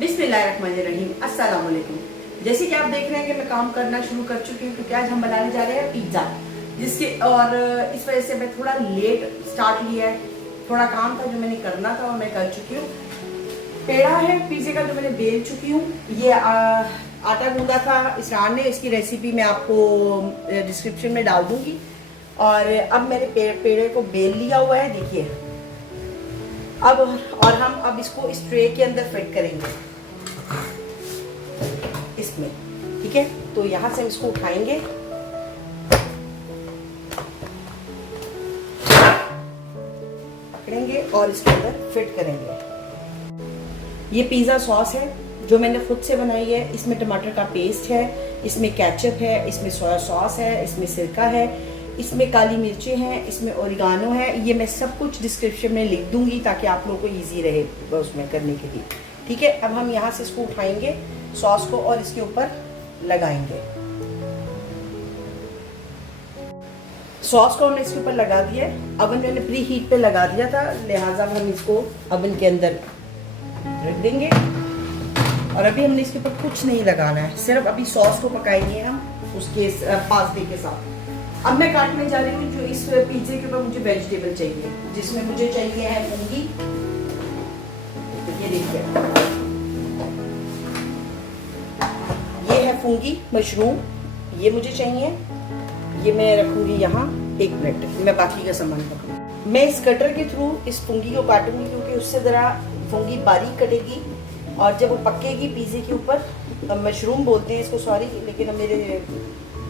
बिस्मिल्लाहिर्रहमानिर्रहीम, अस्सलाम वालेकुम। जैसे कि आप देख रहे हैं कि मैं काम करना शुरू कर चुकी हूँ, क्योंकि आज हम बनाने जा रहे हैं पिज्ज़ा, जिसके और इस वजह से मैं थोड़ा लेट स्टार्ट लिया है। थोड़ा काम था जो मैंने करना था और मैं कर चुकी हूँ। पेड़ा है पिज़्ज़े का जो मैंने बेल चुकी हूँ। ये आटा गूंदा था इसरार ने, इसकी रेसिपी मैं आपको डिस्क्रिप्शन में डाल दूंगी। और अब मैंने पेड़े को बेल लिया हुआ है, देखिए। अब और हम अब इसको इस ट्रे के अंदर फिट करेंगे इसमें, ठीक है। तो यहाँ से हम इसको उठाएंगे, पकड़ेंगे और इसके अंदर फिट करेंगे। ये पिज़्ज़ा सॉस है जो मैंने खुद से बनाई है। इसमें टमाटर का पेस्ट है, इसमें केचप है, इसमें सोया सॉस है, इसमें सिरका है, इसमें काली मिर्चें हैं, इसमें ओरिगानो है। ये मैं सब कुछ डिस्क्रिप्शन में लिख दूंगी ताकि आप लोगों को इजी रहे उसमें करने के लिए, ठीक है। अब हम यहाँ से इसको उठाएंगे सॉस को और इसके ऊपर लगाएंगे। सॉस को हमने इसके ऊपर लगा दिया है। अवन मैंने प्री हीट पे लगा दिया था, लिहाजा हम इसको अवन के अंदर रख देंगे। और अभी हमने इसके ऊपर कुछ नहीं लगाना है, सिर्फ अभी सॉस को पकाएंगे हम उसके पास्ते के साथ। अब मैं काटने जा रही हूँ जो इस पिज़्ज़े के ऊपर मुझे वेजिटेबल चाहिए, जिसमें मुझे चाहिए है मूंगी, ये देखिए, ये है फूंगी मशरूम, ये मुझे चाहिए। ये मैं रखूंगी यहाँ 1 मिनट, मैं बाकी का सामान रखूँगी। मैं इस कटर के थ्रू इस फूंगी को काटूंगी, क्योंकि उससे ज़रा फूंगी बारीक कटेगी और जब वो पकेगी पिज़्ज़े के ऊपर, मशरूम बोलते हैं इसको, सॉरी, लेकिन मेरे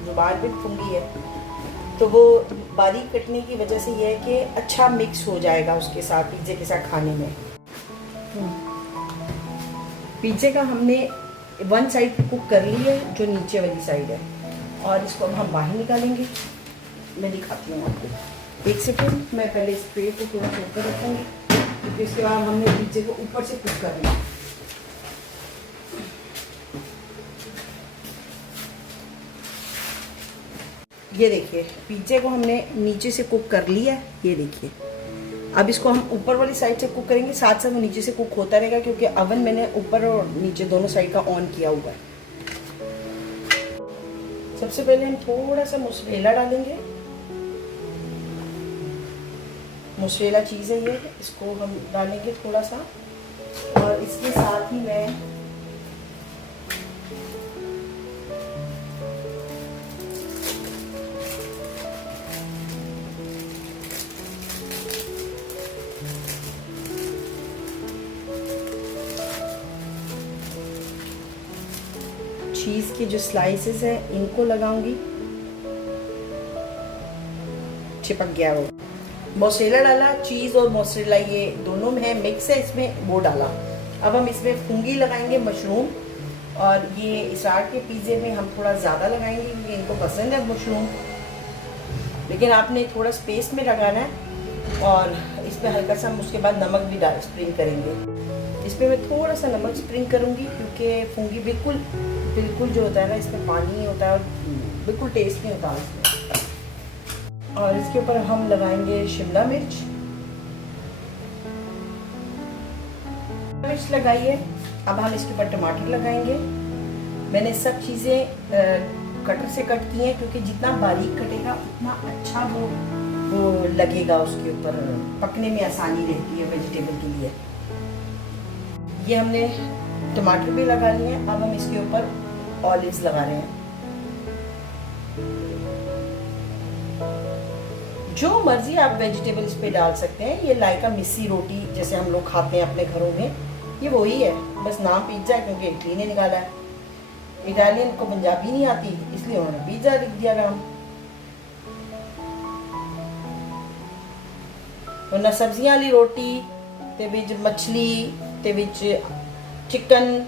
जुबान पे फूंगी है, तो वो बारीक कटने की वजह से ये है कि अच्छा मिक्स हो जाएगा उसके साथ, पिज़्ज़े के साथ खाने में। पिज़्ज़े का हमने 1 साइड पे कुक कर ली है, जो नीचे वाली साइड है, और इसको अब हम बाहर निकालेंगे। मैं दिखाती हूँ आपको, 1 सेकेंड। मैं पहले इस ट्रे को थोड़ा ऊपर रखूँगी, क्योंकि इसके बाद हमने पिज़्ज़े को ऊपर से कुक करना है। ये देखिए, पिज़्ज़े को हमने नीचे से कुक कर लिया है, ये देखिए। अब इसको हम ऊपर वाली साइड से कुक करेंगे, साथ साथ वो नीचे से कुक होता रहेगा, क्योंकि अवन मैंने ऊपर और नीचे दोनों साइड का ऑन किया हुआ है। सबसे पहले हम थोड़ा सा मोज़रेला डालेंगे। मोज़रेला चीज़ है ये, इसको हम डालेंगे थोड़ा सा, और इसके साथ ही मैं चीज़ के जो स्लाइसेस हैं इनको लगाऊंगी। चिपक गया वो। मोज़रेला डाला, चीज़ और मोज़रेला ये दोनों में है, मिक्स है, इसमें वो डाला। अब हम इसमें फूंगी लगाएंगे मशरूम, और ये इसरार के पिज़्ज़े में हम थोड़ा ज़्यादा लगाएंगे क्योंकि इनको पसंद है मशरूम, लेकिन आपने थोड़ा स्पेस में लगाना है। और इसमें हल्का सा हम उसके बाद नमक भी स्प्रिंग करेंगे। इसमें मैं थोड़ा सा नमक स्प्रिंग करूँगी, क्योंकि फूंगी बिल्कुल जो होता है ना, इसमें पानी होता है और बिल्कुल टेस्ट नहीं होता इसमें। और इसके ऊपर हम लगाएंगे शिमला मिर्च लगाई है। अब हम इसके ऊपर टमाटर लगाएंगे। मैंने सब चीज़ें कटर से कट की हैं, क्योंकि जितना बारीक कटेगा उतना अच्छा वो लगेगा, उसके ऊपर पकने में आसानी रहती है वेजिटेबल के लिए। ये हमने टमाटर भी लगा लिए हैं। अब हम इसके ऊपर ऑलिव्स लगा रहे हैं। जो मर्जी आप वेजिटेबल इस पे डाल सकते हैं। ये लाइका मिस्सी रोटी जैसे हम लोग खाते हैं अपने घरों में, ये वही है, बस नाम पिज़्ज़ा है क्योंकि इटली ने निकाला है। इटालियन को पंजाबी नहीं आती, इसलिए उन्होंने पिज़्ज़ा लिख दिया नाम। वरना सब्जियां वाली रोटी ते विच मछली ते विच चिकन।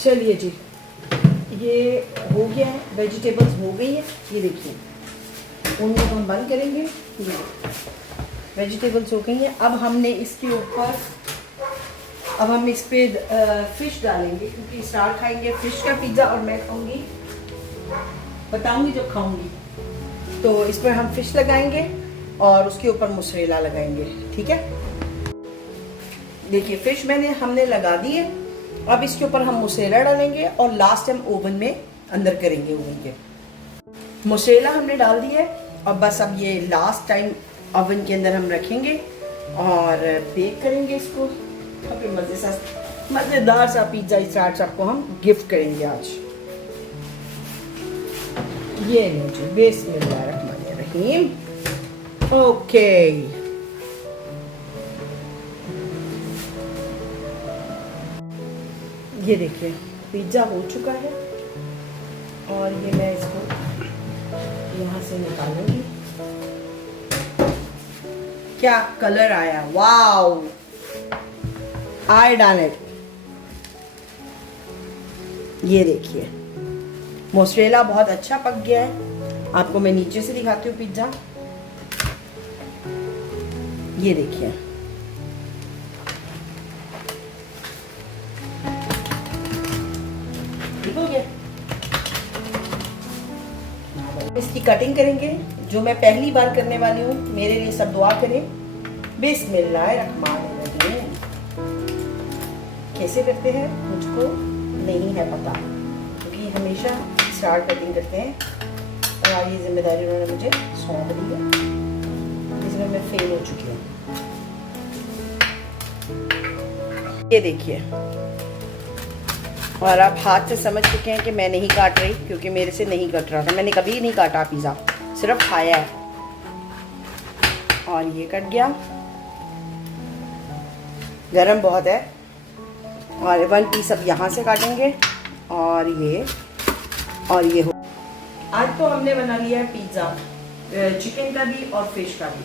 चलिए जी, ये हो गया है, वेजिटेबल्स हो गई है, ये देखिए। उनको हम बंद करेंगे, ये वेजिटेबल्स हो गई हैं। अब हमने इसके ऊपर, अब हम इस पे फिश डालेंगे, क्योंकि स्टार खाएंगे फिश का पिज़्ज़ा और मैं खाऊंगी, बताऊंगी जब खाऊंगी। तो इस पर हम फिश लगाएंगे और उसके ऊपर मोज़रेला लगाएंगे, ठीक है। देखिए फिश हमने लगा दी है। अब इसके ऊपर हम मोसेरेला डालेंगे और लास्ट हम ओवन में अंदर करेंगे ओवन के। मोसेरेला हमने डाल दिया है और बस अब ये लास्ट टाइम ओवन के अंदर हम रखेंगे और बेक करेंगे इसको। काफ़ी मज़ेदार सा पिज्ज़ा स्टार्ट आपको हम गिफ्ट करेंगे आज। ये लीजिए, बिस्मिल्लाहिर्रहमानिर्रहीम। ओके, ये देखिए पिज्ज़ा हो चुका है और ये मैं इसको यहाँ से निकालूंगी। क्या कलर आया, वाओ, आई डन इट। ये देखिए मोज़रेला बहुत अच्छा पक गया है। आपको मैं नीचे से दिखाती हूँ पिज्ज़ा। ये देखिए ठीक हो गया। इसकी कटिंग करेंगे, जो मैं पहली बार करने वाली हूँ। मेरे लिए सब दुआ करें। बिस्मिल्लाहिर्रहमानिर्रहीम। कैसे करते हैं मुझको नहीं है पता, क्योंकि हमेशा स्टार्ट कटिंग करते हैं और ये जिम्मेदारी उन्होंने मुझे सौंप दी है, जिसमें मैं फेल हो चुकी हूँ। ये देखिए, और आप हाथ से समझ चुके हैं कि मैं नहीं काट रही, क्योंकि मेरे से नहीं कट रहा था। मैंने कभी नहीं काटा पिज़्ज़ा, सिर्फ खाया है। और ये कट गया, गरम बहुत है। और 1 पीस अब यहाँ से काटेंगे और ये हो। आज तो हमने बना लिया है पिज़्ज़ा, चिकन का भी और फिश का भी।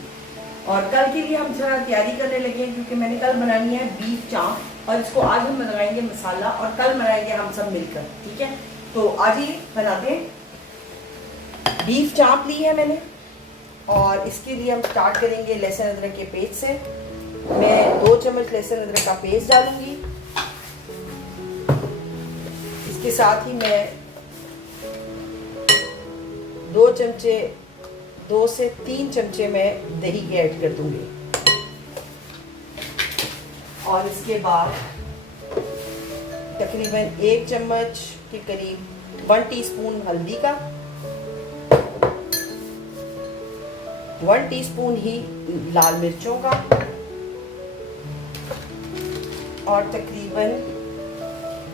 और कल के लिए हम थोड़ा तैयारी करने लगे हैं, क्योंकि मैंने कल बनानी है बीफ चाप और इसको आज हम बनाएंगे मसाला और कल बनाएंगे हम सब मिलकर। ठीक है, तो आज ही बनाते हैं। बीफ चाप ली है मैंने और इसके लिए हम स्टार्ट करेंगे लहसुन अदरक के पेस्ट से। मैं 2 चम्मच लहसुन अदरक का पेस्ट डालूंगी। इसके साथ ही मैं 2 से 3 चमचे मैं दही के ऐड कर दूंगी। और इसके बाद तकरीबन 1 चम्मच के करीब 1 टीस्पून हल्दी का, 1 टीस्पून ही लाल मिर्चों का और तकरीबन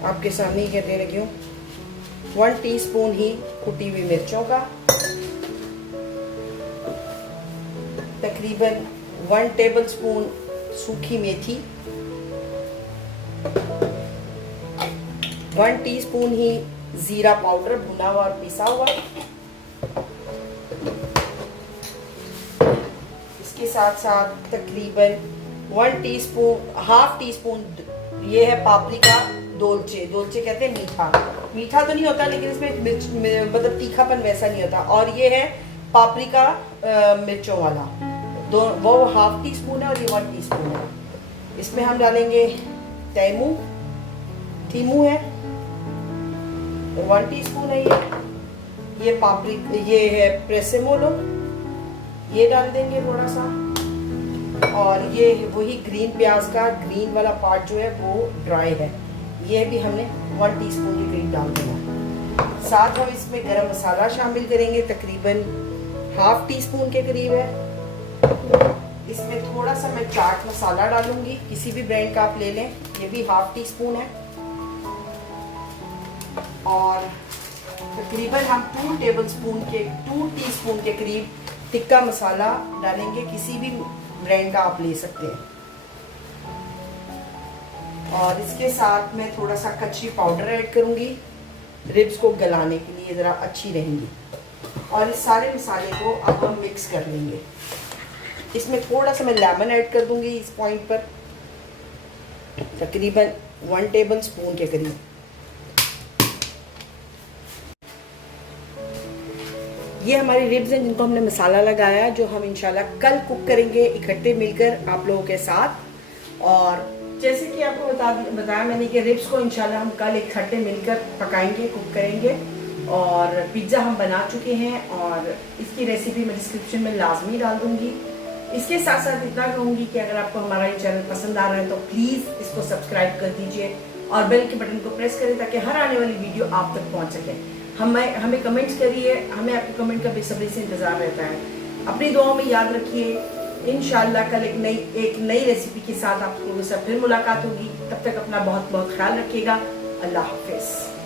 आपके सामने ही करने लगी हूँ 1 टीस्पून ही कुटी हुई मिर्चों का, तकरीबन 1 टेबलस्पून सूखी मेथी, 1 टीस्पून ही जीरा पाउडर भुना हुआ और पिसा हुआ। इसके साथ साथ तकरीबन 1/2 टीस्पून ये है पापरिका दोलचे कहते हैं। मीठा तो नहीं होता, लेकिन इसमें मतलब तीखापन वैसा नहीं होता। और ये है पापरिका मिर्चों वाला, वो 1/2 टीस्पून है और ये 1 टीस्पून है। इसमें हम डालेंगे थीमू है 1 टीस्पून है। ये है प्रेसेमोलो, ये डाल देंगे थोड़ा सा। और ये वही ग्रीन प्याज का ग्रीन वाला पार्ट जो है वो ड्राई है, ये भी हमने 1 टीस्पून के करीब डाल देना। साथ हम इसमें गरम मसाला शामिल करेंगे, तकरीबन 1/2 टीस्पून के करीब है। इसमें थोड़ा सा मैं चाट मसाला डालूंगी, किसी भी ब्रांड का आप ले लें, ये भी 1/2 टीस्पून है। और तकरीबन हम 2 टीस्पून के करीब टिक्का मसाला डालेंगे, किसी भी ब्रांड का आप ले सकते हैं। और इसके साथ मैं थोड़ा सा कच्ची पाउडर ऐड करूंगी, रिब्स को गलाने के लिए ज़रा अच्छी रहेंगी। और इस सारे मसाले को अब हम मिक्स कर लेंगे। इसमें थोड़ा सा मैं लेमन ऐड कर दूंगी इस पॉइंट पर, तकरीबन 1 टेबल स्पून के करीब। ये हमारी रिब्स हैं जिनको हमने मसाला लगाया, जो हम इंशाल्लाह कल कुक करेंगे इकट्ठे मिलकर आप लोगों के साथ। और जैसे कि आपको बताया मैंने कि रिब्स को इंशाल्लाह हम कल इकट्ठे मिलकर पकाएंगे, कुक करेंगे। और पिज़्ज़ा हम बना चुके हैं और इसकी रेसिपी मैं डिस्क्रिप्शन में लाजमी डाल दूंगी। इसके साथ साथ इतना कहूँगी कि अगर आपको हमारा ये चैनल पसंद आ रहा है तो प्लीज़ इसको सब्सक्राइब कर दीजिए और बेल के बटन को प्रेस करें ताकि हर आने वाली वीडियो आप तक पहुँच सके। हमें कमेंट्स करिए, हमें आपके कमेंट का बेसब्री से इंतज़ार रहता है। अपनी दुआओं में याद रखिए। इंशाल्लाह कल एक नई रेसिपी के साथ आप लोगों से फिर मुलाकात होगी। तब तक अपना बहुत बहुत ख्याल रखिएगा। अल्लाह हाफिज़।